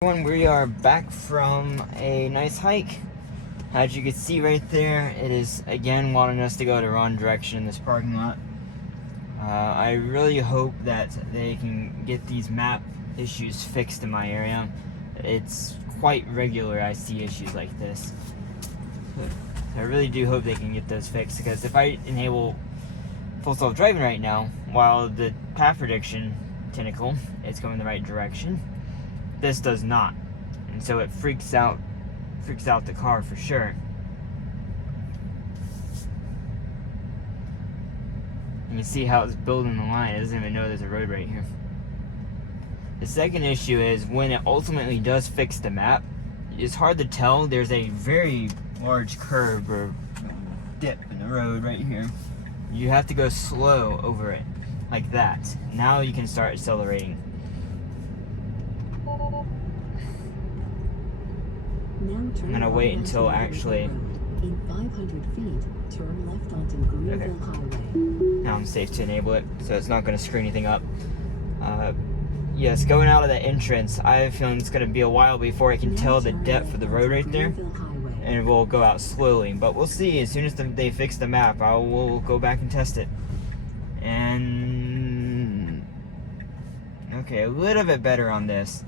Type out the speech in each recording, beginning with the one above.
Everyone, we are back from a nice hike. As you can see right there, it is again wanting us to go the wrong direction in this parking lot. I really hope that they can get these map issues fixed in my area. It's quite regular I see issues like this. I really do hope they can get those fixed, because if I enable full self-driving right now, while the path prediction tentacle is going the right direction, this does not, and so it freaks out the car for sure. You can see how it's building the line. It doesn't even know there's a road right here. The second issue is when it ultimately does fix the map, it's hard to tell. There's a very large curve or dip in the road right here. You have to go slow over it, like that. Now you can start accelerating. I'm gonna wait until actually. In 500 feet, turn left onto Greenville Highway. Now I'm safe to enable it, so it's not gonna screw anything up. Yes, going out of the entrance, I have a feeling it's gonna be a while before I can tell the depth of the road right there, and it will go out slowly. But we'll see. As soon as they fix the map, I will go back and test it. And okay, a little bit better on this.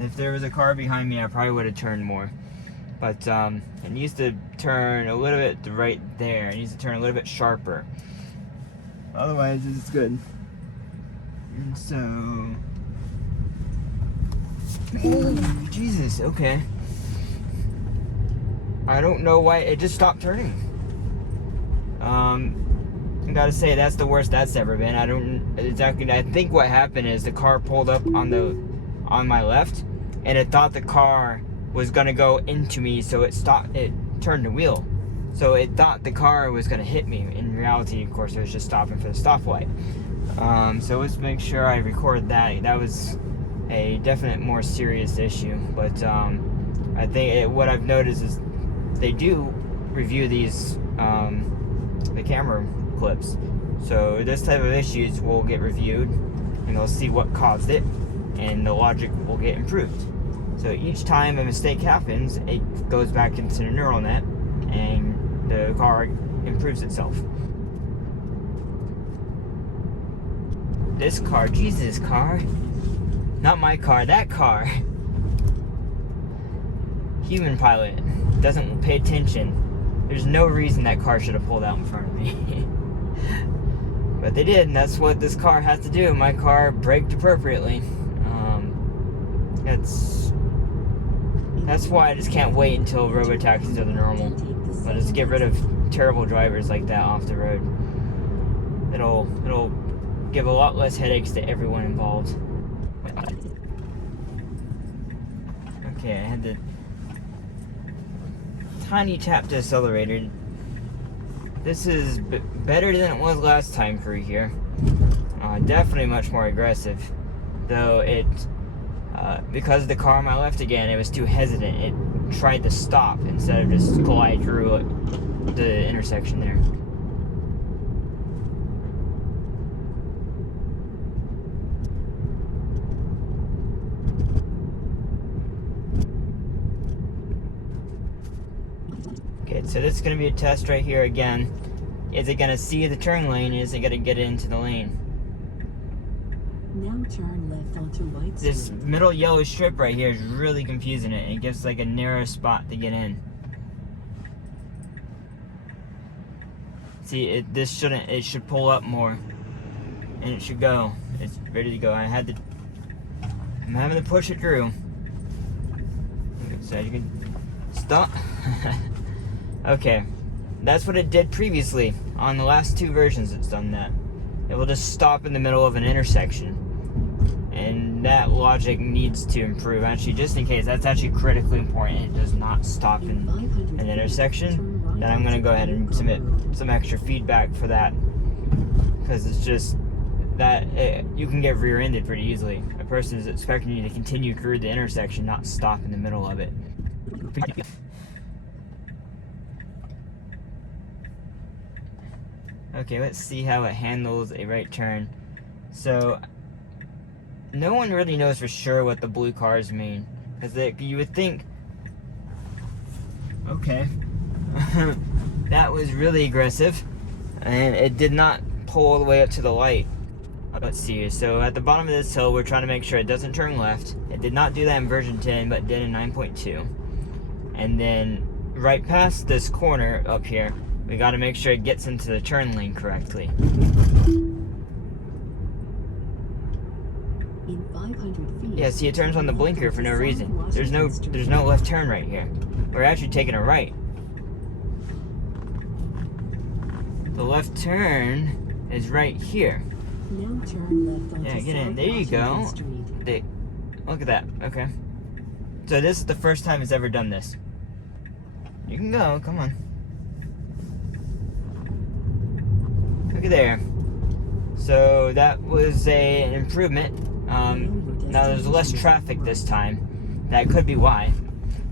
If there was a car behind me, I probably would have turned more. But it needs to turn a little bit to right there. It needs to turn a little bit sharper. Otherwise, it's good. And so, oh, Jesus, okay. I don't know why it just stopped turning. I gotta say, that's the worst that's ever been. I don't exactly. I think what happened is the car pulled up on my left, and it thought the car was gonna go into me, so it stopped. It turned the wheel, so it thought the car was gonna hit me. In reality, of course, it was just stopping for the stoplight. So let's make sure I record that. That was a definite more serious issue, but I think what I've noticed is they do review these the camera clips, so this type of issues will get reviewed, and they'll see what caused it, and the logic will get improved. So each time a mistake happens, it goes back into the neural net, and the car improves itself. This car, Jesus, car. Not my car, that car. Human pilot doesn't pay attention. There's no reason that car should have pulled out in front of me. But they did, and that's what this car has to do. My car braked appropriately. That's why I just can't wait until robotaxis are the normal. But just get rid of terrible drivers like that off the road. It'll give a lot less headaches to everyone involved. Okay, I had to tiny tap the accelerator. This is better than it was last time through here. Definitely much more aggressive, though it. Because of the car on my left again, it was too hesitant. It tried to stop instead of just glide through the intersection there. Okay, so this is going to be a test right here again. Is it going to see the turn lane? Is it going to get into the lane? Now turn left onto White Street. This middle yellow strip right here is really confusing it. It gives like a narrow spot to get in. See, it should pull up more, and it should go. It's ready to go. I'm having to push it through. So you can stop. Okay, that's what it did previously. On the last two versions, it's done that. It will just stop in the middle of an intersection. And that logic needs to improve. Actually, just in case, that's actually critically important. It does not stop in an intersection. Then I'm going to go ahead and submit some extra feedback for that. Because it's just that you can get rear-ended pretty easily. A person is expecting you to continue through the intersection, not stop in the middle of it. Okay, let's see how it handles a right turn. So, no one really knows for sure what the blue cars mean. Because you would think, okay, that was really aggressive, and it did not pull all the way up to the light. Let's see, so at the bottom of this hill, we're trying to make sure it doesn't turn left. It did not do that in version 10, but did in 9.2. And then right past this corner up here, we got to make sure it gets into the turn lane correctly. In 500 feet, Yeah, see, it turns on the blinker for no reason. There's no left turn right here. We're actually taking a right. The left turn is right here. Now turn left onto Yeah, get in. South There you go. Washington Street. Look at that. Okay. So this is the first time it's ever done this. You can go. Come on. Look at there. So that was an improvement. Now there's less traffic this time. That could be why.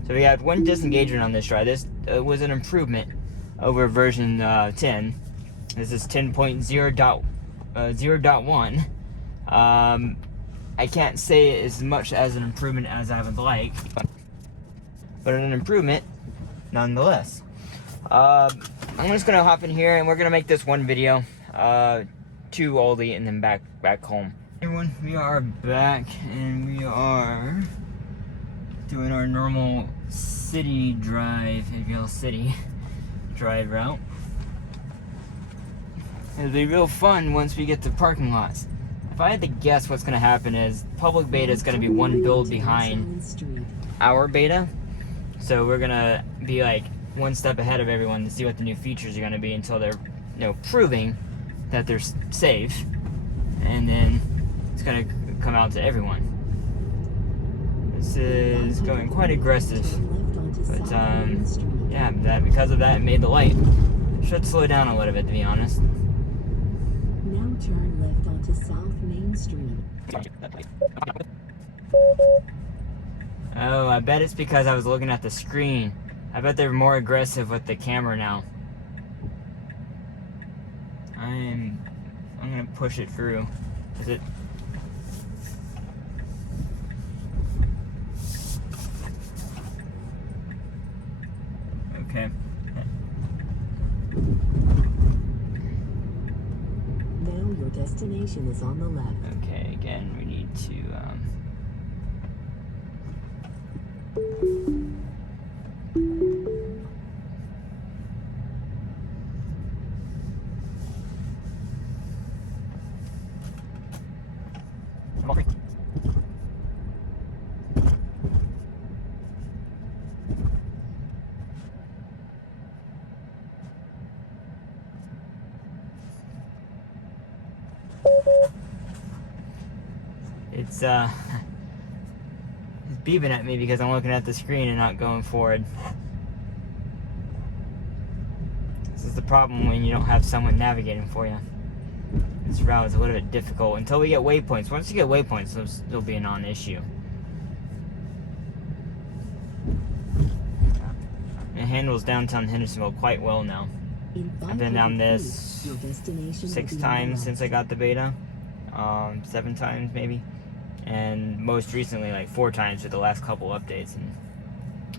So we had one disengagement on this ride. This was an improvement over version 10. This is 10.0.1. I can't say as much as an improvement as I would like, but an improvement nonetheless. I'm just gonna hop in here and we're gonna make this one video to Aldi and then back home. Everyone, we are back and we are doing our normal city drive, city drive route. It'll be real fun once we get to parking lots. If I had to guess, what's going to happen is public beta is going to be one build behind our beta. So we're going to be like one step ahead of everyone to see what the new features are going to be until they're, proving that they're safe. And then it's going to come out to everyone. This is going quite aggressive. But yeah, because of that, it made the light. Should slow down a little bit, to be honest. Now turn left onto South Main Street. Oh, I bet it's because I was looking at the screen. I bet they're more aggressive with the camera now. I'm gonna push it through. Is it? Okay. Now your destination is on the left. Okay, again, we need to, it's beeping at me because I'm looking at the screen and not going forward. This is the problem when you don't have someone navigating for you. This route is a little bit difficult until we get waypoints. Once you get waypoints, it'll be a non-issue. It handles downtown Hendersonville quite well now. I've been down this 6 times since I got the beta. 7 times maybe. And most recently like 4 times with the last couple updates, and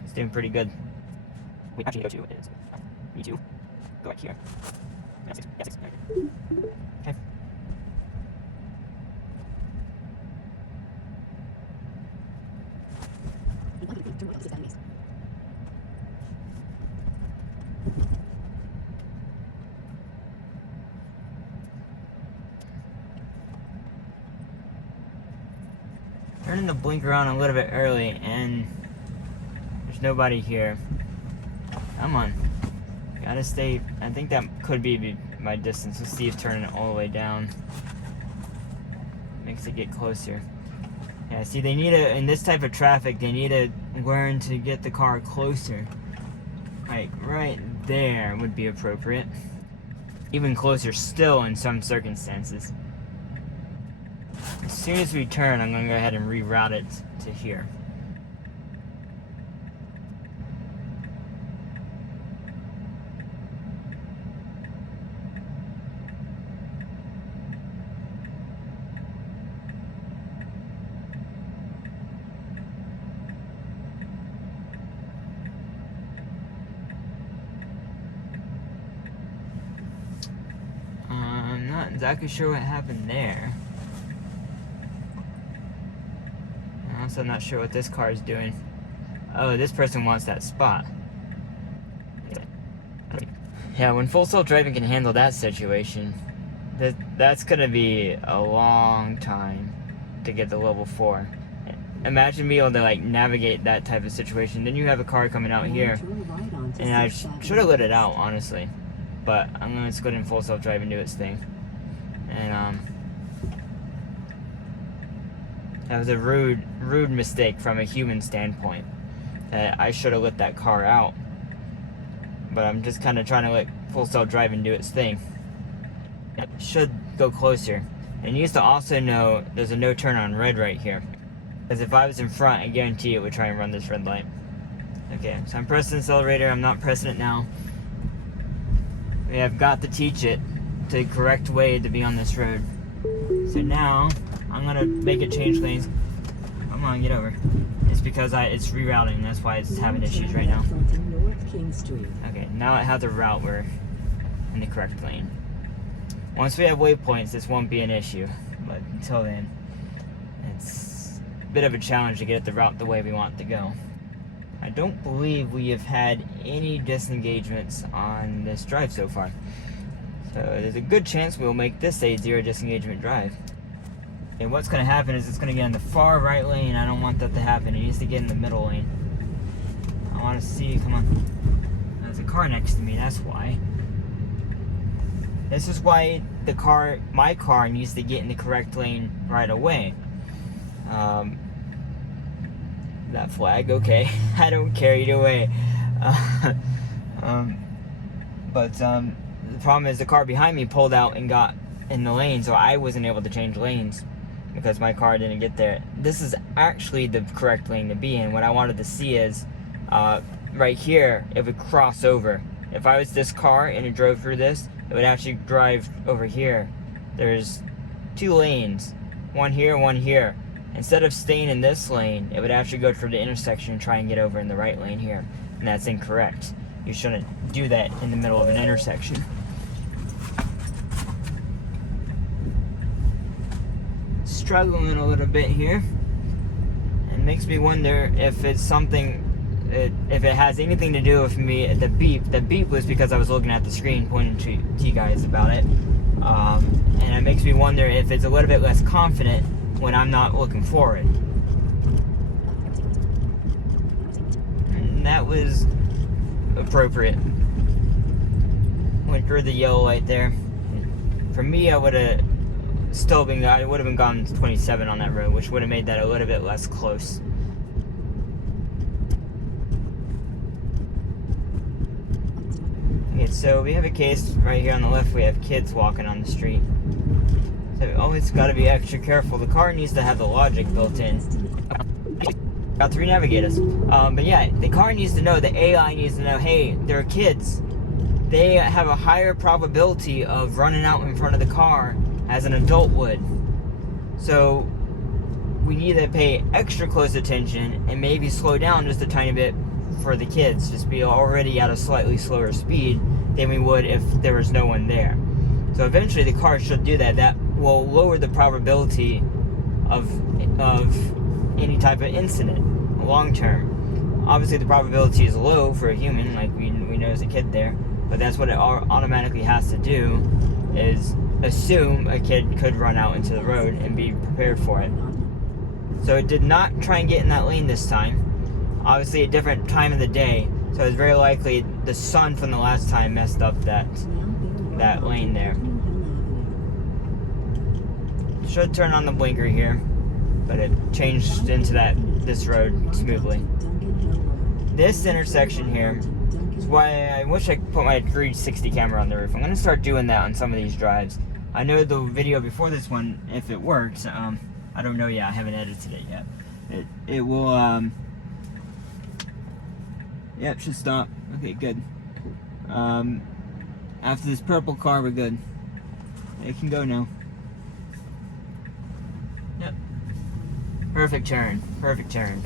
it's doing pretty good. We actually go to is v2. Go right here. Okay. Turning the blinker on a little bit early, and there's nobody here. Come on. Gotta stay. I think that could be my distance. Let's see if turning it all the way down makes it get closer. Yeah, see, they need in this type of traffic, they need to learn to get the car closer. Like, right there would be appropriate. Even closer still in some circumstances. As soon as we turn, I'm going to go ahead and reroute it to here. exactly sure what happened there. Also, I'm not sure what this car is doing. Oh, this person wants that spot. Yeah, when full self-driving can handle that situation, that's gonna be a long time to get to level 4. Imagine being able to like navigate that type of situation. Then you have a car coming out here, and I should have let it out, honestly. But I'm gonna just go ahead and full self-drive and do its thing. And that was a rude mistake from a human standpoint. I should have let that car out. But I'm just kind of trying to let full self-drive and do its thing. It should go closer. And you used to also know there's a no turn on red right here. Because if I was in front, I guarantee it would try and run this red light. Okay, so I'm pressing the accelerator. I'm not pressing it now. We have got to teach it the correct way to be on this road. So now, I'm going to make it change lanes. Come on, get over. It's because it's rerouting. That's why it's having issues right now. Okay, now it has a route. We're in the correct lane. Once we have waypoints, this won't be an issue. But until then, it's a bit of a challenge to get the route the way we want it to go. I don't believe we have had any disengagements on this drive so far. So there's a good chance we'll make this a 0 disengagement drive. And what's going to happen is it's going to get in the far right lane. I don't want that to happen. It needs to get in the middle lane. I want to see, come on. There's a car next to me, that's why. This is why my car needs to get in the correct lane right away. That flag, okay. I don't care either way. But the problem is the car behind me pulled out and got in the lane, so I wasn't able to change lanes because my car didn't get there. This is actually the correct lane to be in. What I wanted to see is right here, it would cross over. If I was this car and it drove through this, it would actually drive over here. There's 2 lanes, one here, one here. Instead of staying in this lane, it would actually go through the intersection and try and get over in the right lane here. And that's incorrect. You shouldn't do that in the middle of an intersection. Struggling a little bit here. It makes me wonder if it's something, if it has anything to do with me. The beep was because I was looking at the screen pointing to you guys about it. And it makes me wonder if it's a little bit less confident when I'm not looking forward. And that was appropriate. Went through the yellow light there. For me, I would have gone 27 on that road, which would have made that a little bit less close. Okay, so we have a case right here on the left. We have kids walking on the street. So we always got to be extra careful. The car needs to have the logic built in. Got to re-navigate us. But yeah, the car needs to know, the AI needs to know, hey, they're kids. They have a higher probability of running out in front of the car as an adult would. So we need to pay extra close attention and maybe slow down just a tiny bit for the kids. Just be already at a slightly slower speed than we would if there was no one there. So eventually the car should do that. That will lower the probability of any type of incident long term. Obviously the probability is low for a human, like we know as a kid there, but that's what it automatically has to do, is assume a kid could run out into the road and be prepared for it. So it did not try and get in that lane this time. Obviously a different time of the day, so it's very likely the sun from the last time messed up that lane there. Should turn on the blinker here, but it changed into this road smoothly. This intersection here is why I wish I could put my 360 camera on the roof. I'm going to start doing that on some of these drives. I know the video before this one, if it works, I don't know yet, I haven't edited it yet. It will, yep, should stop. Okay, good. After this purple car, we're good. It can go now. Yep. Perfect turn. Perfect turn.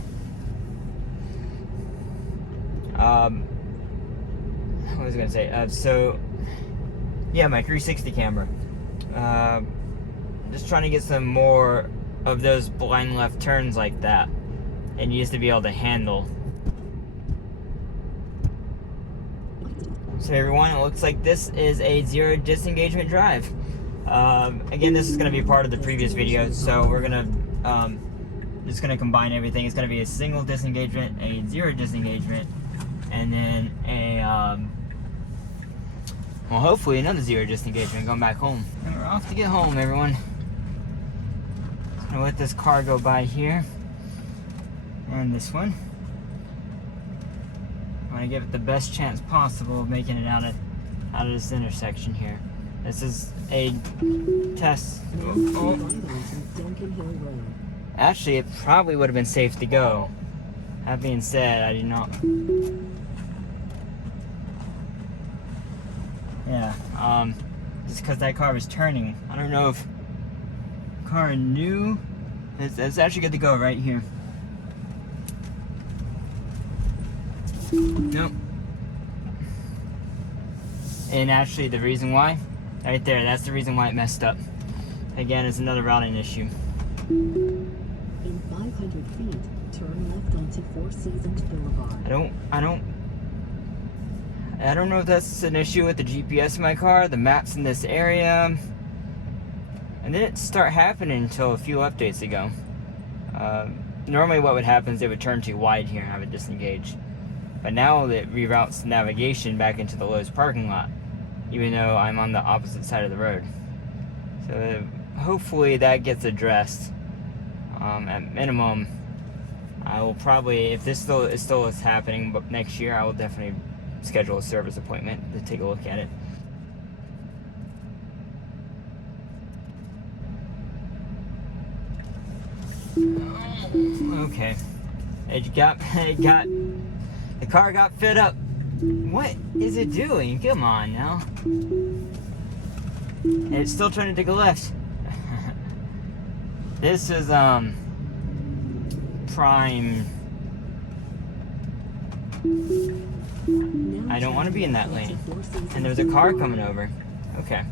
What was I gonna say? So, yeah, my 360 camera. Just trying to get some more of those blind left turns like that. It needs to be able to handle. So everyone, it looks like this is a 0 disengagement drive. Again, this is going to be part of the previous video, so we're going to just going to combine everything. It's going to be a single disengagement, a 0 disengagement, and then a well, hopefully another 0 disengagement going back home. And we're off to get home, everyone. Just going to let this car go by here, and this one. I want to give it the best chance possible of making it out of this intersection here. This is a test. Actually, it probably would have been safe to go. That being said, I did not. Yeah, just because that car was turning. I don't know if the car knew. It's actually good to go right here. Nope. And actually, the reason why, right there, that's the reason why it messed up. Again, it's another routing issue. In 500 feet, turn left onto Four Seasons Boulevard. I don't know if that's an issue with the GPS in my car, the maps in this area. And didn't start happening until a few updates ago. Normally what would happen is it would turn too wide here and I would disengage. But now it reroutes the navigation back into the Lowe's parking lot, even though I'm on the opposite side of the road. So hopefully that gets addressed. At minimum, I will probably, if this still is happening, but next year I will definitely schedule a service appointment to take a look at it. Okay, the car got fed up. What is it doing? Come on now. And it's still trying to take a left. This is prime. I don't want to be in that lane. And there's a car coming over. Okay.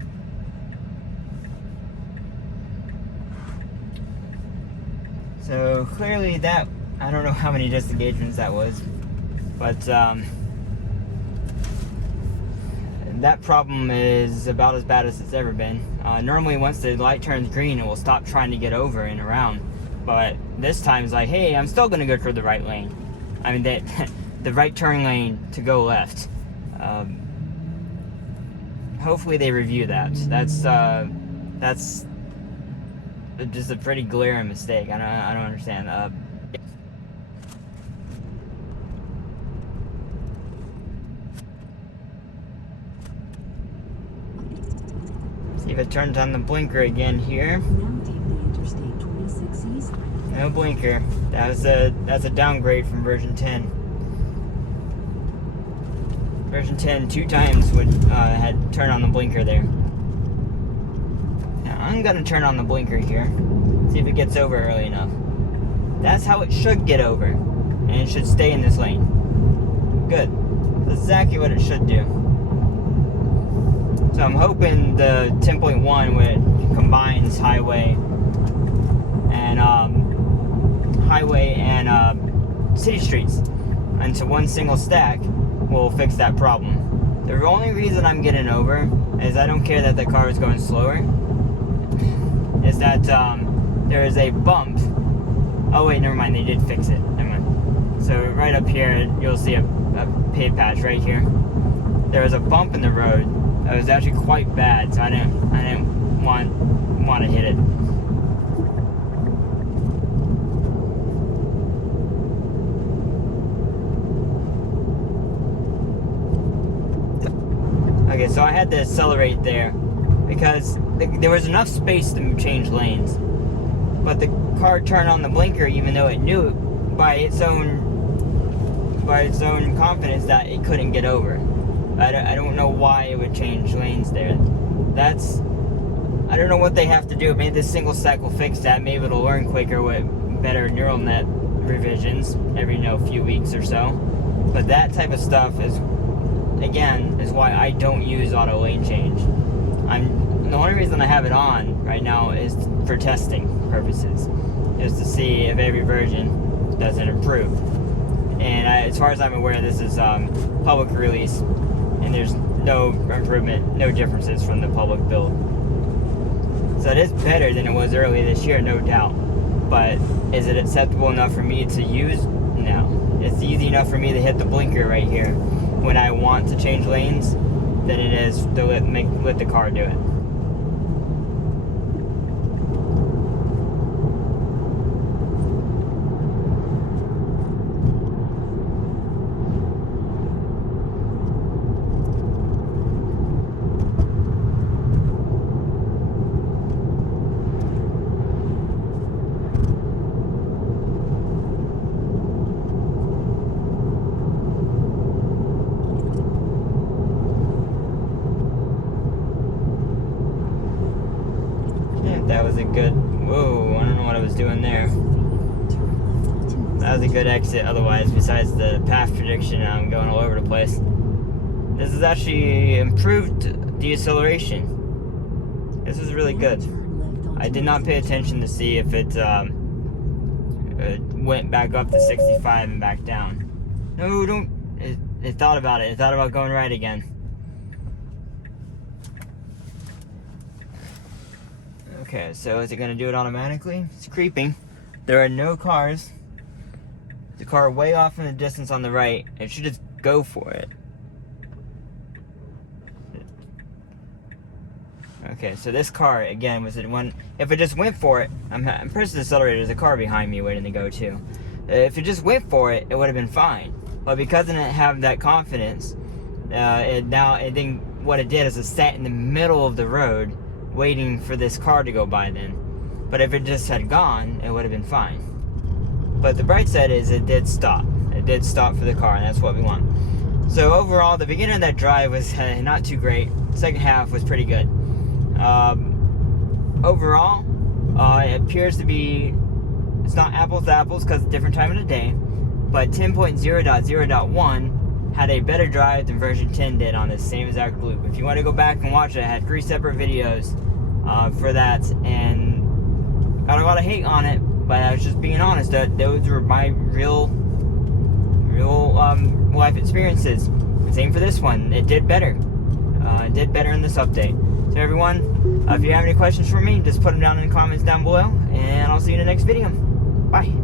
So clearly that, I don't know how many disengagements that was, but that problem is about as bad as it's ever been. Normally once the light turns green, it will stop trying to get over and around, but this time it's like, hey, I'm still going to go for the right lane. I mean, the right turn lane to go left. Hopefully they review that. That's just a pretty glaring mistake. I don't understand. See if it turns on the blinker again here. Now take the Interstate 26 East. No blinker. That's a downgrade from version 10. Version 10 2 times would had turned on the blinker there. Now I'm gonna turn on the blinker here. See if it gets over early enough. That's how it should get over, and it should stay in this lane. Good. That's exactly what it should do. So I'm hoping the 10.1, which combines highway and city streets into one single stack, will fix that problem. The only reason I'm getting over is I don't care that the car is going slower. Is that there is a bump. Oh wait, never mind. They did fix it. Never mind. So right up here, you'll see a paved patch right here. There was a bump in the road. It was actually quite bad, so I didn't want to hit it. Okay, so I had to accelerate there because there was enough space to change lanes, but the car turned on the blinker even though it knew it by its own confidence that it couldn't get over. I don't know why it would change lanes there. I don't know what they have to do. Maybe this single stack will fix that. Maybe it'll learn quicker with better neural net revisions every few weeks or so. But that type of stuff is why I don't use auto lane change. the only reason I have it on right now is for testing purposes, is to see if every version doesn't improve. And as far as I'm aware, this is public release, and there's no improvement, no differences from the public build. So it is better than it was earlier this year, no doubt. But is it acceptable enough for me to use? No. It's easy enough for me to hit the blinker right here when I want to change lanes than it is to let the car do it. That was a good, whoa, I don't know what I was doing there. That was a good exit otherwise, besides the path prediction. I'm going all over the place. This is actually improved deceleration. This is really good. I did not pay attention to see if it went back up to 65 and back down. No, don't, it thought about it. It thought about going right again. Okay, so is it going to do it automatically? It's creeping. There are no cars. The car way off in the distance on the right. It should just go for it. Okay, so this car, again, was it one... If it just went for it... I'm pressing the accelerator. There's a car behind me waiting to go, too. If it just went for it, it would have been fine. But because it didn't have that confidence, what it did is it sat in the middle of the road waiting for this car to go by then. But if it just had gone, it would have been fine. But the bright side is it did stop. It did stop for the car, and that's what we want. So overall, the beginning of that drive was not too great. The second half was pretty good. Overall, it appears to be, it's not apples to apples because it's a different time of the day, but 10.0.0.1 had a better drive than version 10 did on this same exact loop. If you want to go back and watch it, I had 3 separate videos for that, and got a lot of hate on it, but I was just being honest. That those were my real life experiences. Same for this one. It did better. It did better in this update. So everyone, if you have any questions for me, just put them down in the comments down below, and I'll see you in the next video. Bye.